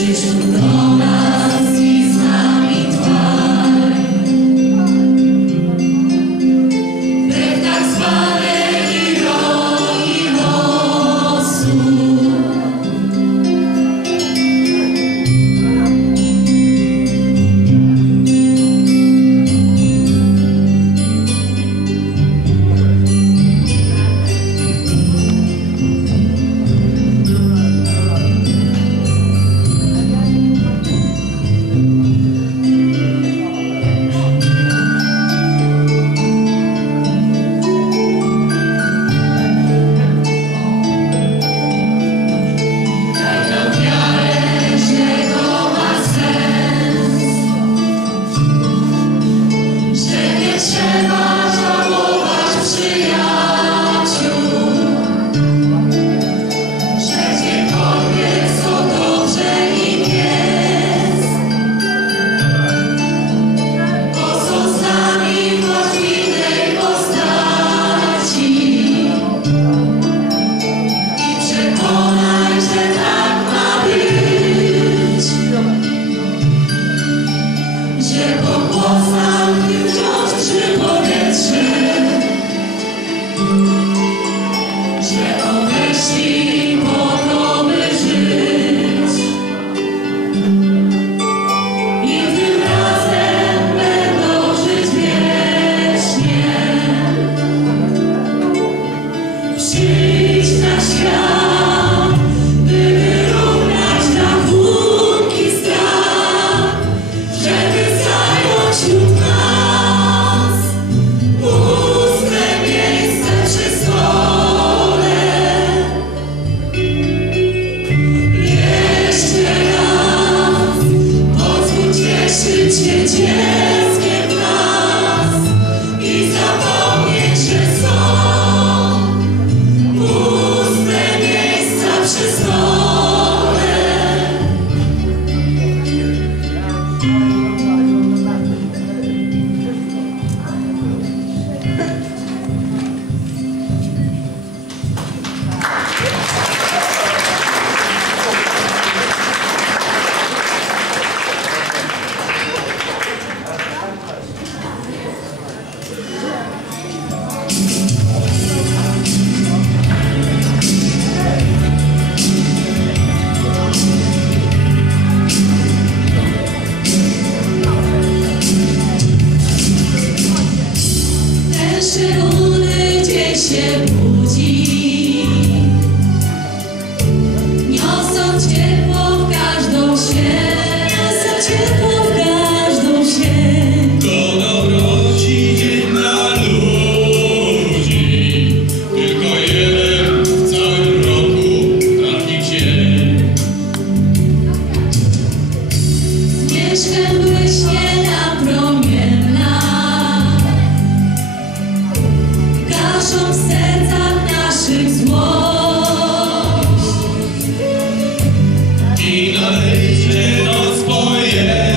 Przyszł do nas że Marcina, idźmy do swoje.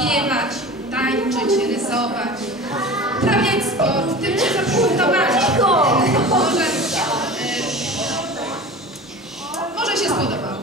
Śpiewać, tańczyć, rysować, uprawiać sport się zaprezentowaliśmy. Może, e, może się spodobało.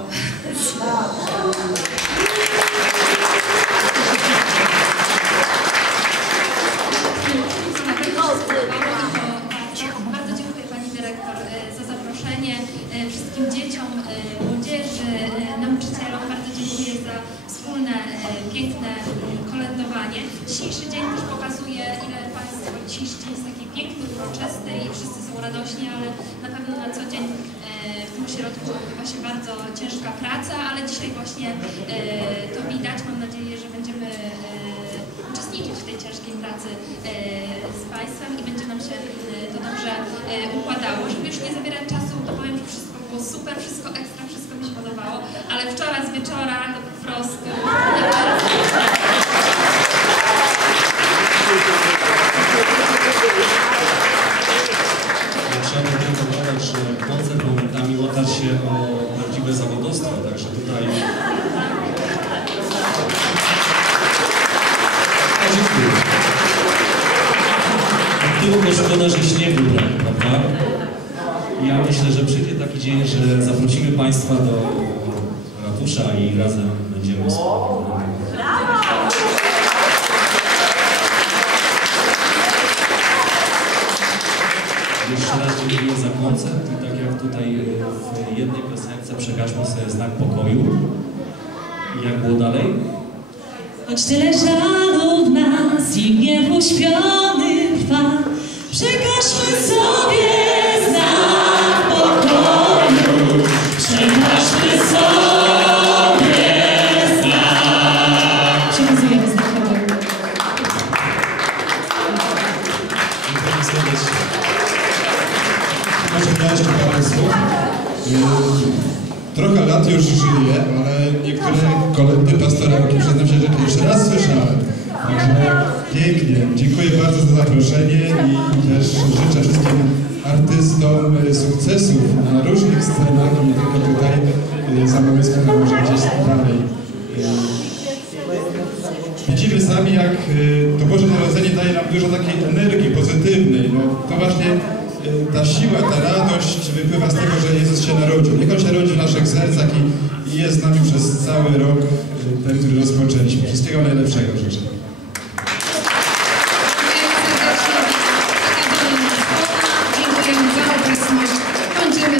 Bardzo dziękuję Pani Dyrektor e, za zaproszenie. E, Wszystkim dzieciom, e, młodzieży, e, nauczycielom bardzo dziękuję za wspólne, e, piękne m, kolędowanie. Dzisiejszy dzień też pokazuje, ile Państwo dzisiejszy dzień jest taki piękny, uroczysty i wszyscy są radośni, ale na pewno na co dzień e, w tym ośrodku odbywa się bardzo ciężka praca, ale dzisiaj właśnie e, to widać. Mam nadzieję, że będziemy e, uczestniczyć w tej ciężkiej pracy e, z Państwem i będzie nam się to dobrze układało. Żeby już nie zabierać czasu, to powiem, że wszystko było super, wszystko ekstra, wszystko mi się podobało, ale wczoraj z wieczora to po prostu... Ja myślę, że przyjdzie taki dzień, że zaprosimy Państwa do ratusza i razem będziemy wspólnie. Jeszcze raz dziękuję za koncert i tak jak tutaj e, w jednej piosence przekażmy sobie znak pokoju. I jak było dalej? Choć tyle żalu w nas i gniew uśpiony trwa, przekażmy sobie serdecznie. Słów. Yy, Trochę lat już żyję, ale niektóre kolendy pastorałki przyznam się, że pierwszy raz słyszałem. Także pięknie. Dziękuję bardzo za zaproszenie i też życzę wszystkim artystom sukcesów na różnych scenach, nie tylko tutaj y, za Małyskiem, a może gdzieś dalej. Y, Widzimy sami, jak y, to Boże Narodzenie daje nam dużo takiej energii pozytywnej. No, to właśnie y, ta siła, ta radość wypływa z tego, że Jezus się narodził. Niech On się rodzi w naszych sercach i, jest z nami przez cały rok. ten, który rozpoczęliśmy. Wszystkiego najlepszego życzę. Dziękujemy za obecność. Kończymy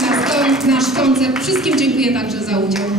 nasz koncert. Wszystkim dziękuję także za udział.